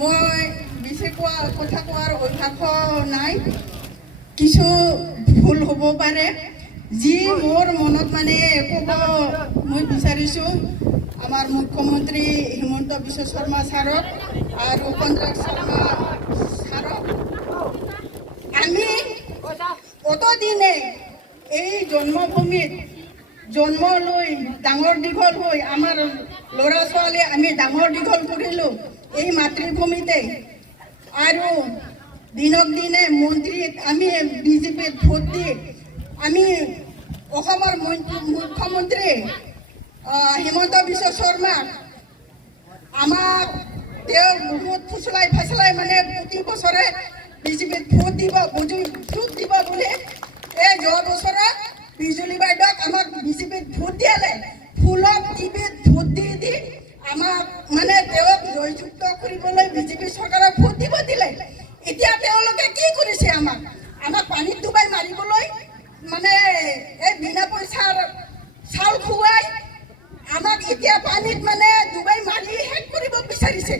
মই বেছি কথা কোৱাৰ অভ্যাস নাই, কিছু ভুল হ'ব পাৰে। যি মোৰ মনত মানে ক'ব মই বিচাৰিছোঁ আমাৰ মুখ্যমন্ত্ৰী হিমন্ত বিশ্ব শৰ্মা ছাৰক আৰু কনৰাড শৰ্মা ছাৰক, আমি কতদিনে এই জন্মভূমিত জন্ম লৈ ডাঙৰ দীঘল হৈ আমাৰ ল'ৰা ছোৱালী আমি ডাঙৰ দীঘল কৰিলোঁ এই মাতৃভূমিতে, আৰু দিনক দিনে মন্ত্ৰীক আমি বিজেপিত ভোট দি আমি অসমৰ মুখ্যমন্ত্ৰী হিমন্ত বিশ্ব শৰ্মাক আমাক তেওঁ বহুত ফুচলাই মানে প্ৰতি বছৰে বিজেপিত ভোট দিব বুলি এই যোৱা বছৰত বিজুলী বাইদেউক আমাক বিজেপিত ভোট দিয়ালে, ফুলত টিভিত ভোট দি আমাক মানে তেওঁক জয়যুক্ত কৰিবলৈ বিজেপি চৰকাৰক ভোট দিব দিলে। এতিয়া তেওঁলোকে কি কৰিছে, আমাক পানীত ডুবাই মাৰিবলৈ মানে এই বিনা পইচাৰ চাউল খুৱাই আমাক এতিয়া পানীত মানে ডুবাই মাৰি শেষ কৰিব বিচাৰিছে।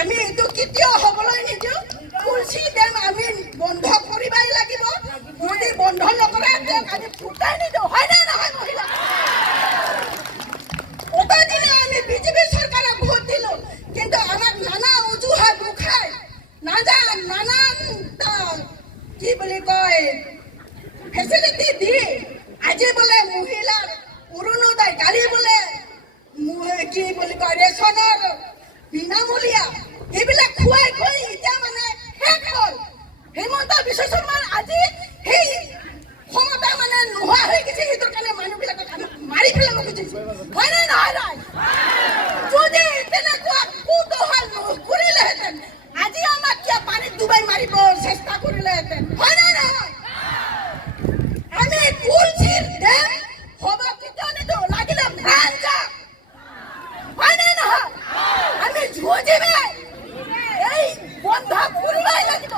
আমি এইটো কেতিয়াও হ'বলৈ নিদিওঁ। তুলসী ডেম আমি বন্ধ কৰিবই লাগিব, যদি বন্ধ নকৰে তেওঁক আমি ফুটাই নিদিওঁ, হয় নে নহয় মহিলা? অতদিনে আমি বিজেপি চৰকাৰক ভোট দিলোঁ, কিন্তু আমাক নানা অজুহাত দুখাই নানান কি বুলি কয় ফেচিলিটি দি আজি বোলে মহিলাৰ অৰুণোদয়, কালি বোলে কি বুলি কয় ৰেচনৰ বিনামূলীয়া, এইবিলাক খুৱাই এতিয়া মানে শেষ হ'ল। হিমন্ত বিশ্ব শৰ্মাৰ আজি সেই ক্ষমতা মানে নোহোৱা হৈ গৈছে, সেইটোৰ কাৰণে মানুহবিলাকক মাৰি পেলাব খুজিছে, হয় নে নহয়? যদি তেনেকুৱা কুতূহল কৰিলেহেঁতেন আজি আমাক কিয় পানীত ডুবাই মাৰিব চেষ্টা কৰিলেহেঁতেন, হয় নে নহয়? আমি তুলসীৰ ডেম হ'ব কেতিয়াও নিদিওঁ, লাগিলে প্ৰাণ যাওক, হয় নে নহয়? আমি যুঁজিমে, এই বন্ধ কৰিবই লাগিব।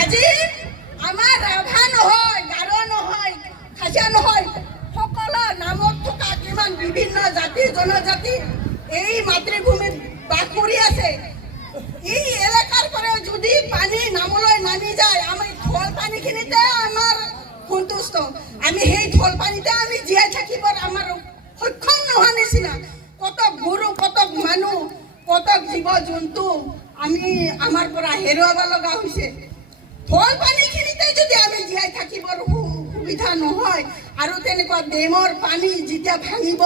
আজি আমাৰ ৰাভা নহয়, গাৰো নহয়, খাচীয়া নহয়, সকলো নামত থকা কিমান বিভিন্ন জাতি জনজাতি এই মাতৃভূমিত বাস কৰি আছে। এই এলেকাৰ পৰা যদি পানী নামলৈ নামি যায়, আমি থল পানীখিনিতে আমাৰ সন্তুষ্ট, আমি সেই থল পানীতে আমি জীয়াই থাকিবৰ আমাৰ সক্ষম নোহোৱা নিচিনা। কতক গৰু, কতক মানুহ, কতক জীৱ জন্তু আমি আমাৰ পৰা হেৰুৱাব লগা হৈছে। থল পানীখিনিতে যদি আমি জীয়াই থাকিবৰ সুবিধা নহয়, আৰু তেনেকুৱা ডেমৰ পানী যেতিয়া ভাঙিব,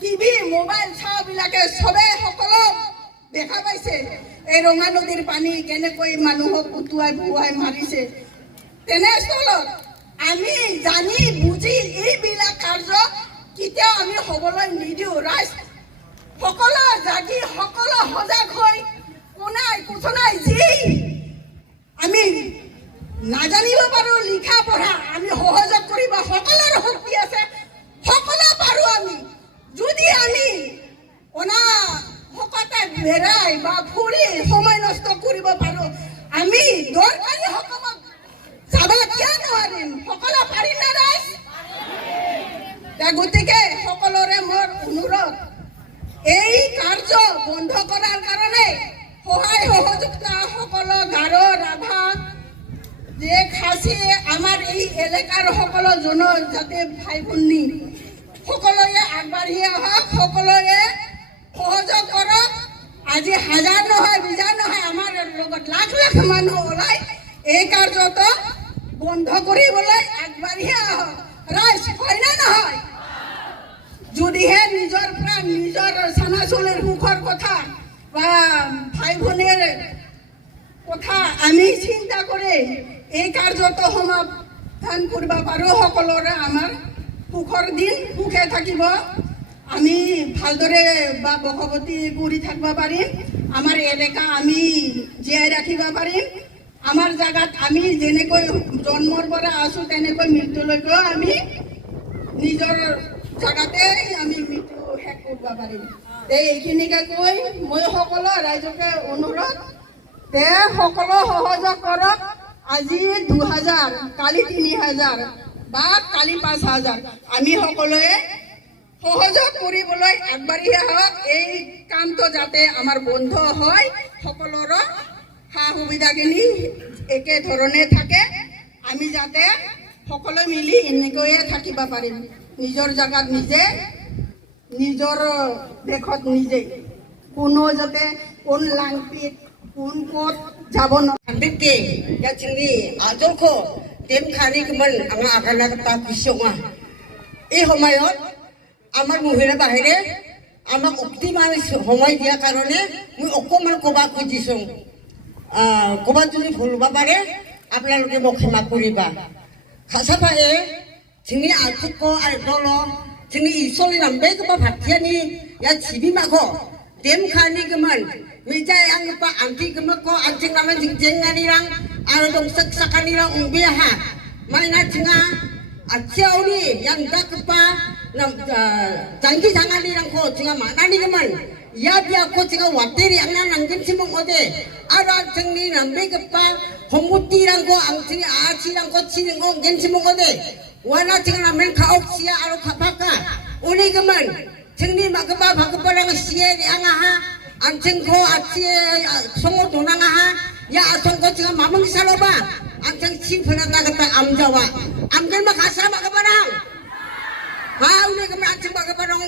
টিভি মোবাইল চাওবিলাকে চবে সকলো দেখা পাইছে এই ৰঙা নদীৰ পানী কেনেকৈ মানুহক উটুৱাই বুৱাই মাৰিছে। তেনেস্থলত আমি জানি বুজি এইবিলাক কাৰ্য কেতিয়াও আমি হ'বলৈ নিদিওঁ। ৰাইজ সকলো জাগি সকলো সজাগ হৈ কোনাই কোচনাই যি আমি নাজানিব পাৰোঁ লিখা পঢ়া আমি সহযোগ কৰিব, সকলোৰে শক্তি আছে, সকলো পাৰোঁ আমি। যদি আমি অনাহকতা বেৰাই বা ফুৰি সময় নষ্ট কৰিব পাৰোঁ, আমি দৰকাৰী সকলক যাব কিয় নোৱাৰিম? সকলো পাৰিম নে ৰাইজ? গতিকে সকলোৰে মোৰ অনুৰোধ, এই কাৰ্য বন্ধ কৰাৰ কাৰণে সহায় সহযোগিতা সকলো গাৰো, ৰাভা, যে খাচী আমাৰ এই এলেকাৰ সকলো জনজাতি ভাই ভনী সকলোৱে আগবাঢ়ি আহক, সকলোৱে সহযোগ কৰক। আজি হাজাৰ নহয়, বিজাৰ নহয়, আমাৰ লগত লাখ লাখ মানুহ ওলাই এই কাৰ্যটো বন্ধ কৰিবলৈ আগবাঢ়ি আহক। ৰাইজ, হয় নে নহয়? যদিহে নিজৰ প্ৰাণ, নিজৰ চানাচলিৰ সুখৰ কথা বা ভাই ভনীৰ কথা আমি চিন্তা কৰি এই কাৰ্যটো সমাধান কৰিব পাৰোঁ, সকলোৰে আমাৰ সুখৰ দিন সুখে থাকিব, আমি ভালদৰে বা বসৱতী কৰি থাকিব পাৰিম, আমাৰ এলেকা আমি জীয়াই ৰাখিব পাৰিম, আমাৰ জাগাত আমি যেনেকৈ জন্মৰ পৰা আছোঁ তেনেকৈ মৃত্যুলৈকেও আমি নিজৰ জাগাতে আমি মৃত্যু শেষ কৰিব পাৰিম। এইখিনিকে কৈ মই সকলো ৰাইজকে অনুৰোধ, সকলো সহযোগ কৰক। আজি 2000, কালি 3000 বা কালি 5000 আমি সকলোৱে সহযোগ কৰিবলৈ আগবাঢ়ি আহক। এই কামটো যাতে আমাৰ বন্ধ হয়, সকলোৰে সা সুবিধাখিনি একে ধৰণে থাকে, আমি যাতে সকলোৱে মিলি এনেকৈয়ে থাকিব পাৰিম, নিজৰ জাগাত নিজে, নিজৰ দেশত নিজে, কোনো যাতে কোন লাংপিত কোন ক'ত যাব Handike ya chingni ajolko tem khani kemen anga agana ta kisonga e homayot amar muhira bahire amak ukti mani homay dia karone mui okoman koba khujisong koba jodi bhulba pare apnaloke mokhema koriba khasa pae chingni ajolko aidolo chingni isoli nambe koba bhathiani ya chibi mago tem khani kemen Mijay ang pa anti kemek ko anjing namen jing nganirang aro dong saksakanirang umbiha mai na jinga aciau ni yang dak pa nam janji janganirang ko jinga mana ni keman ya dia ko jinga watiri ang nangkin simong ode aro anjing ni nambe kepa homutirang ko anjing acirang ko ciring ko gen simong ode wana jinga namen kaok sia aro kapaka uni keman jingni makapa bakaparang sia ni angaha Anjing ko aci songo donang aha ya songo jinga mamang saloba anjing sing pernah kata amjawa amgen makasa makabarang ha udah kemana anjing makabarang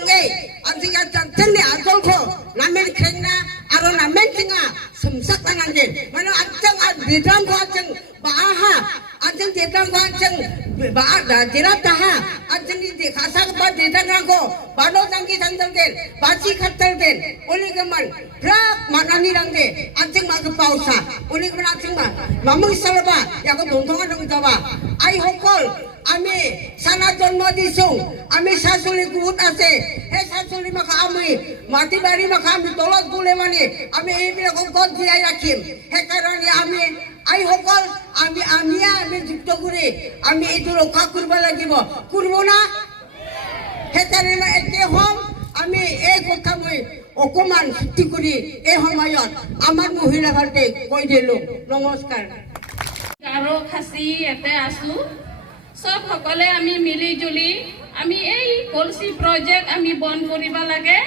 anjing anjing ni asal ko namen kena aro namen jinga semsak tangan den mana anjing bedang ko anjing baha anjing bedang ko anjing baha jerat taha anjing ni khasa ko bedang ko bano tangki sandal den baci khatal den uli keman prak manani rangde anjing mak pausa uli keman anjing ma mamang salba ya ko dontongan dong jawa ai hokol ami sana jonmo disung ami sasuli gut ase he sasuli maka ami mati bari maka ami tolot bule mani ami ini ko kon diai rakim he karone ami ai hokol আমি যুক্ত করে আমি এই রক্ষা করব লাগিব করব না হেতারে একে হম আমি এই কথা মই অকমান সৃষ্টি কৰি এই সময়ত আমাৰ মহিলা ভাৰতে কৈ দিলো নমস্কাৰ গাৰো খাসি এতে আছো সব সকলে আমি মিলি জুলি আমি এই পলিসি প্রজেক্ট আমি বন কৰিব লাগে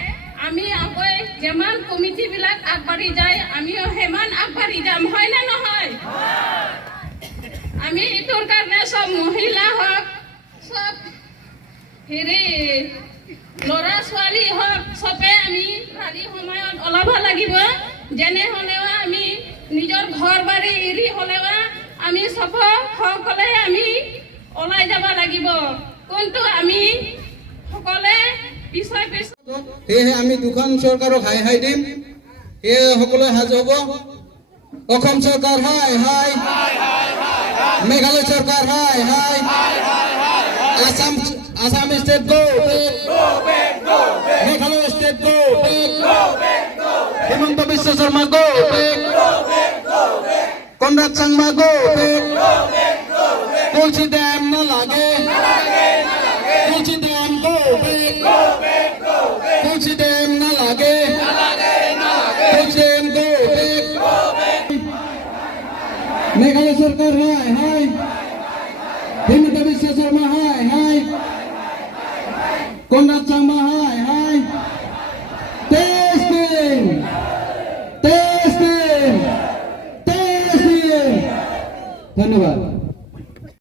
আমি আপৈ যেমান কমিটি বিলাক আগবাঢ়ি যায় আমিও হেমান আগবাঢ়ি যাম হয় না নহয় আমি ইটোৰ কাৰণে সব মহিলা হক সব হেৰি লৰা ছোৱালী হক সবে আমি ৰাতি সময়ত ওলাব লাগিব যেনে হলেও আমি নিজৰ ঘৰ বাৰী এৰি হলেও আমি সব সকলে আমি ওলাই যাব লাগিব কিন্তু আমি সকলে পিছাই সেয়েহে আমি দুখন চৰকাৰক হাই দিম সেয়ে সকলোৱে সাজু হ'ব অসম চৰকাৰ হাই হাই মেঘালয় চৰকাৰ হাই হাই আসাম ষ্টেট গো মেঘালয় ষ্টেট গো হিমন্ত বিশ্ব শৰ্মা গো কনৰাড চাংমা গো তুলসী ডেম নালাগে তুলসী ডেম গো তুলসী ডেম নালাগে তুলসী ডেম গো মেঘালয় সরকার হাই হাই হিমন্ত বিশ্ব শর্মা হাই হাই কনরাড চাংমা